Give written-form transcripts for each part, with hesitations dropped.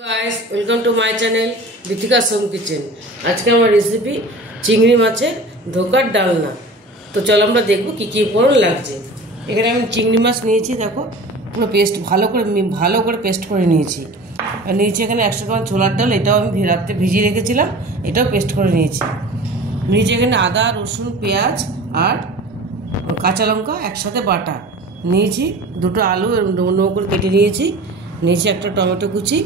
Guys welcome to my channel Bithika Som kitchen. आज का हमारा रेसिपी चिंगड़ी माছের ধোকার ডালনা। তো চলো আমরা দেখব কি কি উপকরণ লাগছে। এখানে আমি চিংড়ি মাছ নিয়েছি, দেখো পুরো পেস্ট ভালো করে পেস্ট করে নিয়েছি। আর নিয়েছি এখানে 100 গ্রাম ছোলার ডাল, এটাও আমি রাতে ভিজিয়ে রেখেছিলাম, এটাও পেস্ট করে নিয়েছি। নিয়েছি এখানে আদা রসুন পেঁয়াজ আর কাঁচা লঙ্কা একসাথে বাটা নিয়েছি। দুটো আলু ডুমো করে কেটে নিয়েছি। নিয়েছি একটা টমেটো কুচি,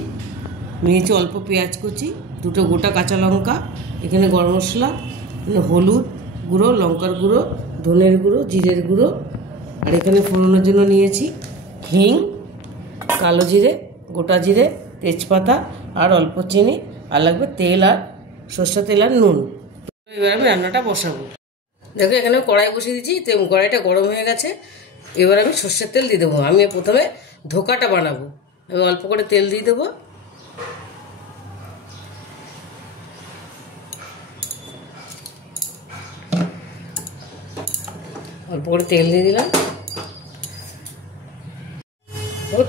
নিয়েছি অল্প পেঁয়াজ কুচি, দুটো গোটা কাঁচা লঙ্কা, এখানে গরম মশলা, হলুদ গুঁড়ো, লঙ্কার গুঁড়ো, ধনের গুঁড়ো, জিরের গুঁড়ো, আর এখানে ফোড়নের জন্য নিয়েছি হিং, কালো জিরে, গোটা জিরে, তেজপাতা আর অল্প চিনি, আর লাগবে তেল আর সর্ষের তেল আর নুন। এবার আমি রান্নাটা বসাবো। দেখো এখানে কড়াই বসিয়ে দিচ্ছি, কড়াইটা গরম হয়ে গেছে। এবার আমি সর্ষের তেল দিয়ে দেবো। আমি প্রথমে ধোকাটা বানাবো, আমি অল্প করে তেল দিয়ে দেবো। অল্প করে তেল দিয়ে দিলাম।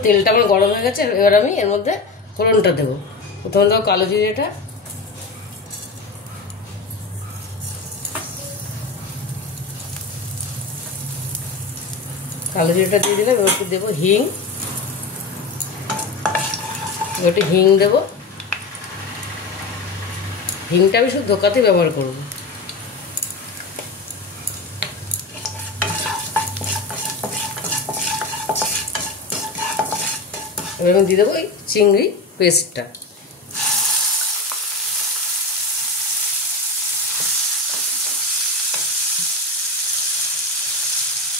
তেলটা আমার গরম হয়ে গেছে। এবার আমি এর মধ্যে ফোড়নটা দেবো। প্রথমে দেবো কালো জিরেটা, দিয়ে দিলাম। এবার একটু দেবো হিং, একটু হিং দেবো। হিংটা আমি শুধু ধোকাতে ব্যবহার করবো। এবার আমি দিয়ে দেবো এই চিংড়ি পেস্টটা।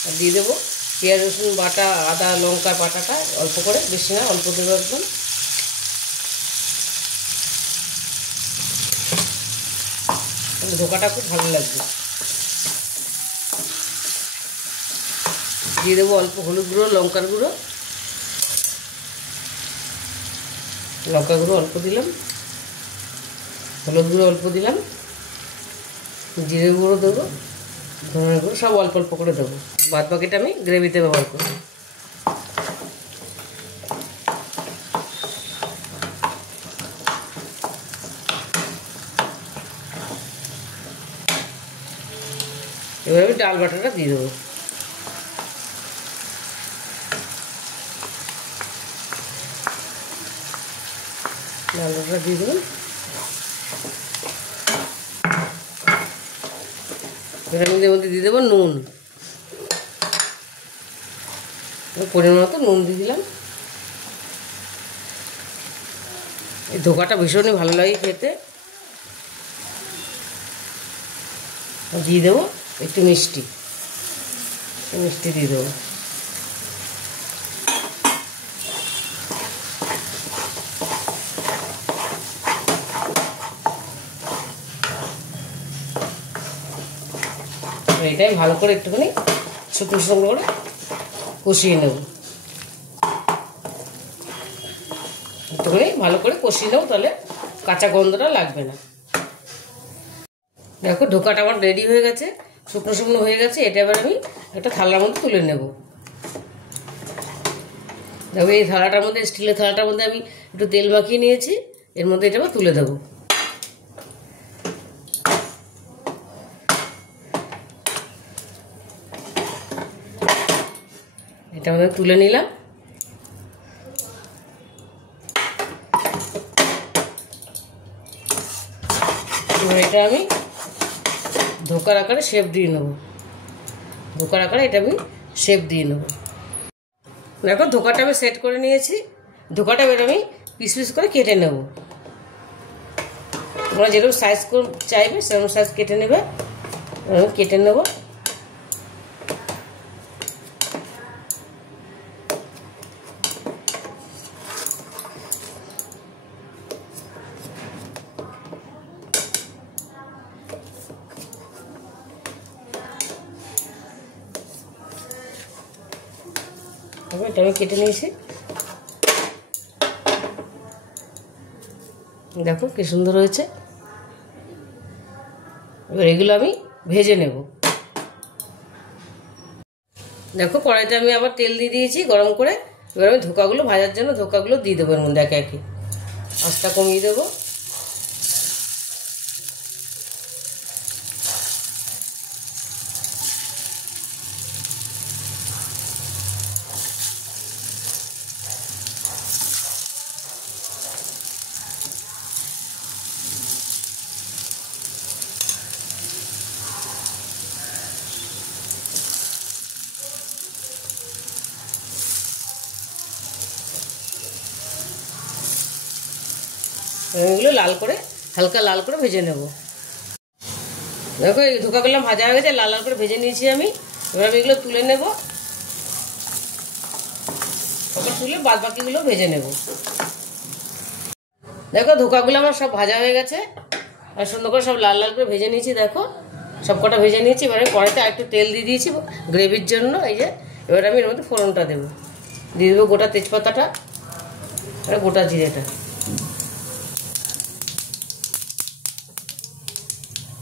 আর দিয়ে দেবো পেঁয়াজ রসুন বাটা, আদা লঙ্কা বাটাটা অল্প করে, বেশি না, অল্প দেবো একদম। ধোকাটা খুব ভালো লাগবে। দিয়ে দেবো অল্প হলুদ গুঁড়ো, লঙ্কার গুঁড়ো, লঙ্কা গুঁড়ো অল্প দিলাম, হলুদ গুঁড়ো অল্প দিলাম, জিরে গুঁড়ো দেবো, ধনের গুঁড়ো সব অল্প অল্প করে দেবো। বাদ বাকিটা আমি গ্রেভিতে ব্যবহার করব। এবার আমি ডাল বাটাটা দিয়ে দেবো। ডাল বাটাটা দিয়ে দেবো। এবার আমি এর মধ্যে দিয়ে দেবো নুন, পরিমাণ মতো নুন দিয়ে দিলাম। এই ধোকাটা ভীষণই ভালো লাগে খেতে। দিয়ে দেবো একটু মিষ্টি দিয়ে দেবো। এটাই ভালো করে একটুখানি শুকনো শুকনো করে কষিয়ে নেব। একটুখানি ভালো করে কষিয়ে নেব, তাহলে কাঁচা গন্ধটা লাগবে না। দেখো ধোকাটা আমার রেডি হয়ে গেছে, শুকনো শুকনো হয়ে গেছে। এটা এবার আমি একটা থালার মধ্যে তুলে নেব। দেখো এই থালাটার মধ্যে, স্টিলের থালাটার মধ্যে আমি একটু তেল মাখিয়ে নিয়েছি, এর মধ্যে এটা তুলে দেবো। এটা আমাদের তুলে নিলাম। এবার এটা আমি ধোকার আকারে শেপ দিয়ে নেব। ধোকার আকারে এটা আমি শেপ দিয়ে নেব। দেখো ধোকাটা আমি সেট করে নিয়েছি। ধোকাটা এবার আমি পিস পিস করে কেটে নেব। তোমরা যেরকম সাইজ চাইবে সেরকম সাইজ কেটে নেবে। আমি কেটে নেব। এটা আমি কেটে নিয়েছি। দেখো কি সুন্দর হয়েছে। এবার এগুলো আমি ভেজে নেব। দেখো কড়াইতে আমি আবার তেল দিয়ে দিয়েছি গরম করে। এবার আমি ধোকাগুলো ভাজার জন্য ধোকাগুলো দিয়ে দেবো এর মধ্যে একে একে। আঁচটা কমিয়ে দেবো। এগুলো লাল করে হালকা লাল করে ভেজে নেব। দেখো এই ধোকাগুলো ভাজা হয়ে গেছে, লাল লাল করে ভেজে নিয়েছি আমি। এবার আমি এগুলো তুলে নেব, তুলে বাদ বাকিগুলো ভেজে নেব। দেখো ধোকাগুলো আমার সব ভাজা হয়ে গেছে আর সুন্দর করে সব লাল লাল করে ভেজে নিয়েছি। দেখো সব কটা ভেজে নিয়েছি। এবারে কড়াইতে একটু তেল দিয়ে দিয়েছি গ্রেভির জন্য। এই যে এবার আমি এর মধ্যে ফোড়নটা দেবো। দিয়ে দেবো গোটা তেজপাতাটা আর গোটা জিরেটা,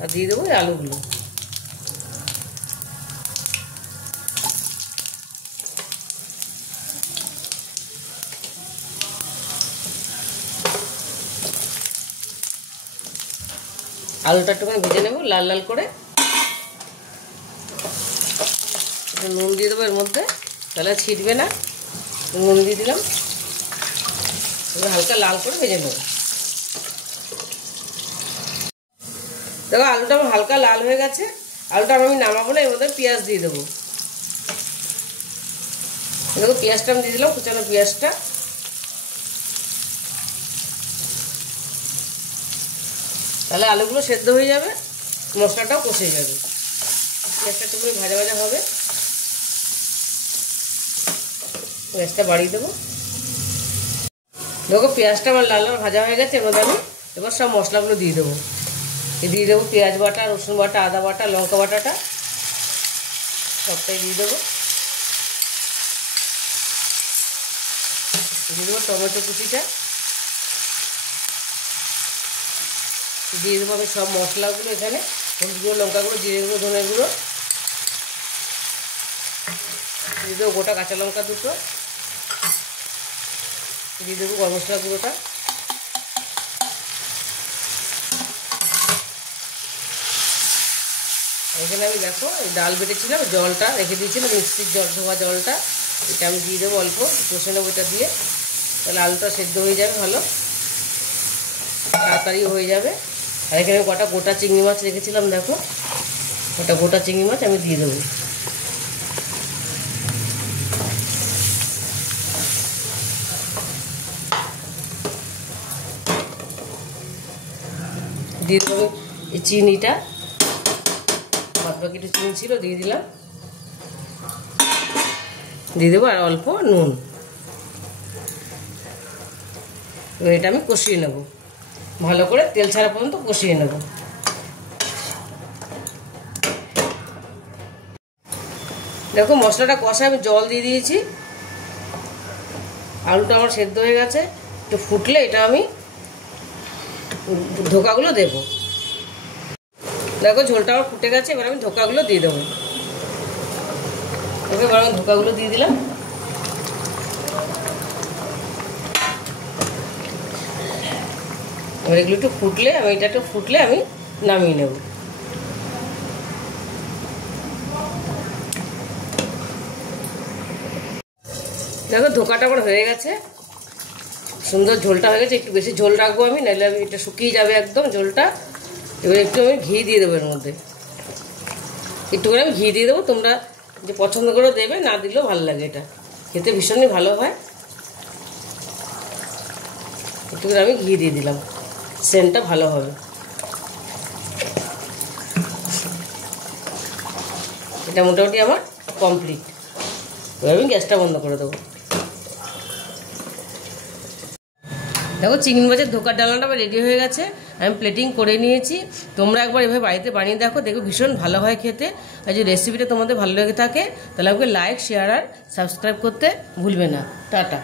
আর দিয়ে দেবো এই আলুগুলো। আলুটা একটুখানি ভেজে নেবো লাল লাল করে। নুন দিয়ে দেবো এর মধ্যে, তাহলে ছিটবে না। নুন দিয়ে দিলাম, এবার হালকা লাল করে ভেজে নেবো। দেখো আলুটা আমার হালকা লাল হয়ে গেছে। আলুটা আমি নামাবো না, এর মধ্যে পেঁয়াজ দিয়ে দেবো। দেখো পেঁয়াজটা আমি দিয়ে দিলাম, কুচানো পেঁয়াজটা। তাহলে আলুগুলো সেদ্ধ হয়ে যাবে, মশলাটাও কষে যাবে। পেঁয়াজটা একটু ভাজা ভাজা হবে। গ্যাসটা বাড়িয়ে দেবো। দেখো পেঁয়াজটা আমার লাল লাল ভাজা হয়ে গেছে। এর মধ্যে আমি এবার সব মশলাগুলো দিয়ে দেবো। দিয়ে দেবো পেঁয়াজ বাটা, রসুন বাটা, আদা বাটা, লঙ্কা বাটাটা সবটাই দিয়ে দেবো। দিয়ে দেবো টমেটো কুচিটা, দিয়ে দেবো আমি সব মশলাগুলো এখানে, হলুদ গুঁড়ো, লঙ্কা গুঁড়ো, জিরে গুঁড়ো, ধনে গুঁড়ো। দিয়ে দেবো গোটা কাঁচা লঙ্কা দুটো, দিয়ে দেবো গরম মশলা গুঁড়োটা। এখানে আমি দেখো ডাল বেটেছিলাম, জলটা রেখে দিয়েছিলাম, মিক্সির জল ধোয়া জলটা, এটা আমি দিয়ে দেবো অল্প, কষে নেবো এটা দিয়ে। তাহলে আলুটা সেদ্ধ হয়ে যাবে, ভালো তাড়াতাড়ি হয়ে যাবে। আর এখানে কটা গোটা চিংড়ি মাছ রেখেছিলাম, দেখো ওটা গোটা চিংড়ি মাছ আমি দিয়ে দেবো। দিয়ে দেবো এই চিনিটা, বাদ বাকি একটু চিনি ছিল দিয়ে দিলাম। দিয়ে দেবো আর অল্প নুন। এবার এটা আমি কষিয়ে নেব, ভালো করে তেল ছাড়া পর্যন্ত কষিয়ে নেব। দেখো মশলাটা কষা আমি জল দিয়ে দিয়েছি। আলুটা আমার সেদ্ধ হয়ে গেছে, একটু ফুটলে এটা আমি ধোকাগুলো দেবো। দেখো ঝোলটা আমার ফুটে গেছে, এবার আমি ধোকাগুলো দিয়ে দেবো। এবার আমি ধোকাগুলো দিয়ে দিলাম। এবার এগুলো একটু ফুটলে এটা একটু ফুটলে আমি নামিয়ে নেব। দেখো ধোকাটা আমার হয়ে গেছে, সুন্দর ঝোলটা হয়ে গেছে। একটু বেশি ঝোল রাখবো আমি, নাহলে আমি এটা শুকিয়ে যাবে একদম ঝোলটা। এবার একটু আমি ঘি দিয়ে দেবো এর মধ্যে, একটু করে আমি ঘি দিয়ে দেবো। তোমরা যে পছন্দ করে দেবে, না দিলেও ভালো লাগে, এটা খেতে ভীষণই ভালো হয়। একটু করে আমি ঘি দিয়ে দিলাম, সেন্টটা ভালো হবে। এটা মোটামুটি আমার কমপ্লিট। এবার আমি গ্যাসটা বন্ধ করে দেবো। দেখো চিংড়ি মাছের ধোকার ডালনাটা আমার রেডি হয়ে গেছে, আমি প্লেটিং করে নিয়েছি। তোমরা একবার এভাবে বাড়িতে বানিয়ে দেখো, দেখো ভীষণ ভালো হয় খেতে। আর যদি রেসিপিটা তোমাদের ভালো লেগে থাকে তাহলে আমাকে লাইক, শেয়ার আর সাবস্ক্রাইব করতে ভুলবে না। টাটা।